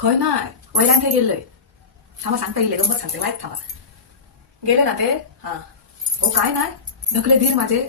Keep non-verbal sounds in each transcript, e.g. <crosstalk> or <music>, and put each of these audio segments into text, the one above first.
खंय नाय वयल्यान थंय गेल्लय थांबा सांगता येईल गंमत सांगते वाईट थांबा गेले ना ते हा हो काय नाही ढकले धीर माझे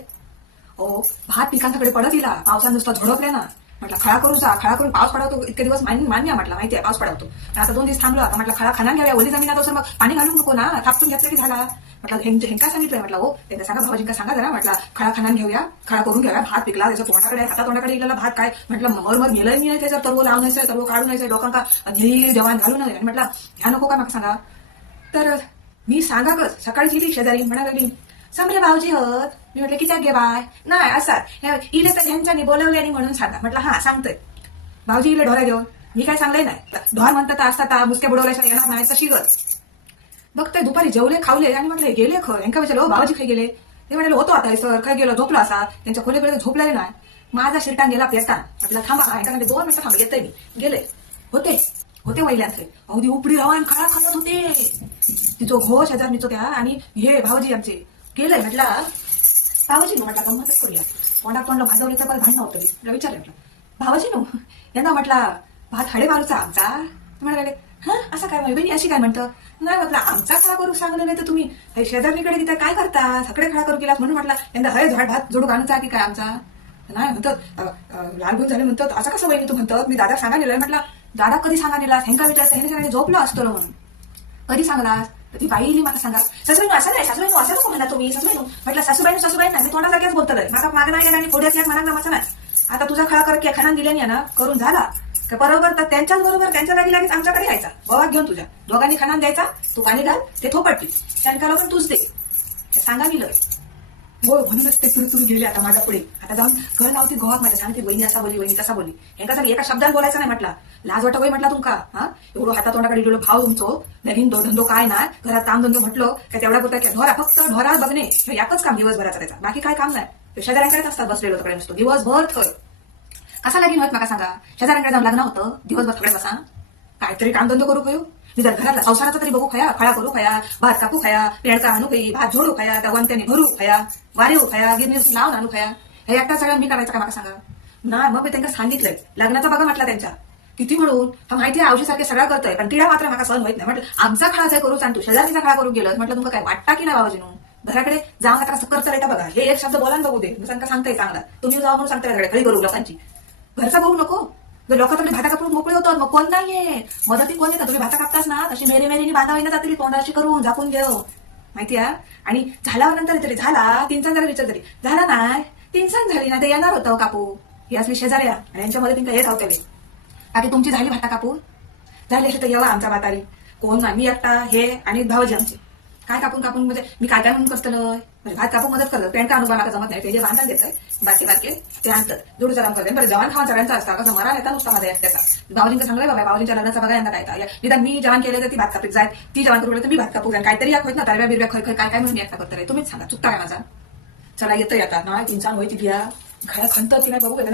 ओ भात पिकांकडे पडत येला पावसानं नुसता झोडपले ना म्हटलं खळा करू जा खळा करून पाऊस पडवतो इतके दिवस मान्य मान्य म्हटलं माहिती आहे पाऊस पडवतो आता दोन दिवस थांबलो आता म्हटलं खळा खाना घ्याव्या ओली जमीन आता मग पाणी घालू नको ना थापटून घेतलं की झाला म्हटलं हेंक हेंका सांगितलंय म्हटलं हो त्यांना सांगा भावाजींका सांगा जरा म्हटलं खळा खाना घेऊया खळा करून घेऊया भात पिकला त्याच्या तोंडाकडे हाता तोंडाकडे गेलेला भात काय? म्हटलं मर मग गेलं मी नाही त्याच्यावर तरव लावून तरव काढून यायचं डोकांका नेली जवान घालून आणि म्हटलं ह्या नको का मला सांगा? तर मी सांगा कस सकाळी गेली शेजारी म्हणा लागली समरे भाऊजी होत. मी म्हटलं किती गे बाय? नाही असा इले तर ह्यांच्यानी आणि म्हणून सांगा. म्हटलं हा सांगतोय. भाऊजी इले ढोरा घेऊन मी काय सांगलंय नाही. ढोर म्हणतात असतात मुसके बुडवल्याशिवाय येणार नाही तशी गत बघतोय दुपारी जेवले खावले आणि म्हटलं गेले खर? यांका विचारलं "ओ, भाऊजी खाई गेले. ते म्हणाले होतो आता सर. काय गेलो झोपलो असा. त्यांच्या खोलीकडे झोपलेले नाही. माझा शिरटान गेला पेटान म्हटलं थांबा हा यांच्याकडे दोन मिनिटं थांबा येतोय मी. गेले. होते. होते वैल्यांचे अगदी उपडी रवान खळा खळत होते. तिचो घोष हजार मिचो त्या आणि हे भाऊजी आमचे. गेलंय म्हटलं भाऊजी नो म्हटलं गंमतच करूया. तोंडात तोंड भांडवली पण भांडण होतं. विचारलं म्हटलं भावाजी नो <laughs> यांना म्हटला भात हाडे मारूचा आमचा. ते म्हणाले हा? असं काय? बहिणी अशी काय म्हणतं? नाही म्हटलं आमचा खडा करू सांगलं नाही तर तुम्ही. शेजारीकडे शेजारणीकडे तिथे काय करता? सगळे खडा करू केला म्हणून म्हटलं यंदा हय झाड भात जोडू आणूचा की काय आमचा? नाही म्हणतात अ, लालगुण झाले म्हणतात. असं कसं बहिणी तू म्हणतात मी दादा सांगा नेलं म्हटलं दादा कधी सांगा नेला हेंका विचारतं हे झोपलो असतो म्हणून. कधी सांगलास? तर ती बाई मला सांगा. सासूबाई असं नाही सासूबाई असं नको म्हणा तुम्ही सासूबाई म्हटलं सासूबाई सासूबाई नाही मी तोंडा जागेच बोलतोय माझा माग नाही आणि पुढे असल्या मला नाही. आता तुझा खळा कर की खाना दिल्याने ना करून झाला. तर बरोबर तर त्यांच्याच बरोबर त्यांच्या जागी लागेल आमच्याकडे यायचा. गोवा घेऊन तुझ्या. दोघांनी खाना द्यायचा तू कानी घाल ते थोपटतील त्यांना पण तूच दे. सांगा मी लय हो म्हणूनच ते तुरी तुरी गेले आता माझ्या पुढे. आता जाऊन कळ लावती गोवाक माझ्या. सांगते बहिणी असा बोली बहिणी तसा बोली यांका सर एका शब्दात बोलायचं नाही म्हटला. लाज वाटत म्हटला तुमका हा? एवढं हातातोंडाकडे गेलो भाव तुमचो नवीन दो धंदो काय ना? घरात काम धंदो म्हटलो का तेवढा पुरता काय? ढोरा फक्त ढोरा बघणे. एकच याकच काम दिवसभराचा त्याचा. बाकी काय काम नाही. ते शेजाऱ्यांकडेच असतात बसलेलो तिकडे नसतो. दिवसभर थर कसा लागेल होत मला सांगा? शेजाऱ्यांकडे जाऊन लग्न होतं दिवसभर थोडे बसा. काहीतरी काम धंदो करू खयो मी जर घरातला संसाराचा तरी बघू खया खळा करू खया भात कापू खया पेडका आणू खाई भात झोडू खया दगवान त्याने भरू खया वारे खया गिरणीस लावून आणू खया. हे एकटा सगळं मी करायचं का मला सांगा? ना मग मी त्यांना सांगितलंय. लग्नाचा बघा म्हटला त्यांच्या. किती म्हणून? हा माहिती आहे औषधासारखे सगळं करतोय पण तिला मात्र मला सहन होत नाही. म्हटलं आमचा खळाचा करू सांगतो शेजारीचा खळा करून गेलं म्हटलं तुमका काय वाटता की नाही बाबाजीनू? घराकडे जाऊन आता कसं करता बघा. हे एक शब्द बोला बघू दे. मी सांगता सांगताय चांगला. तुम्ही जाऊ म्हणून सांगताय घरी करू लोकांची. घरचा भाऊ नको. जर लोक तुम्ही भाता कापून मोकळे होतात मग कोण नाहीये? मदती कोण येतात तुम्ही भाता कापताच ना? तशी मेरी मेरीनी बांधावी ना जातील तोंडाशी करून झाकून घेऊ माहिती आहे? आणि झाल्यानंतर तरी झाला तीन सण जरा विचार तरी. झाला ना तीन सण झाली ना ते येणार होतं हो कापू हे असली शेजाऱ्या आणि यांच्यामध्ये तिंका येत होते बाकी तुमची झाली भाता कापून झाली अशी तर येवा आमचा भातारी कोण आम्ही मी एकटा हे आणि भाऊजी आमचे. काय कापून कापून म्हणजे मी काय काय म्हणून करतलं म्हणजे भात कापून मदत करतो पेंट अनुभव मला जमत नाही? ते जे बांधून देतोय बाकी बाकी ते आणतात. जोडू जरा करते बरं जवान खावा सगळ्यांचा असता. कसं मरा येता नुसता माझ्या एकट्याचा. बाबाजींचं सांगलंय बाबा. बाबाजींच्या लग्नाचा बघा यांना काय काय निदान मी जवान केलं तर ती भात कापीत जाय ती जवान करू तर मी भात कापू जाईल. काहीतरी या होत ना तरव्या बिरव्या खै खय काय काय म्हणून मी एकटा करतो तुम्हीच सांगा. चुकता काय माझा? चला येतोय आता. ना तीन चांग होती घ्या. घरा खंत ती नाही बघू.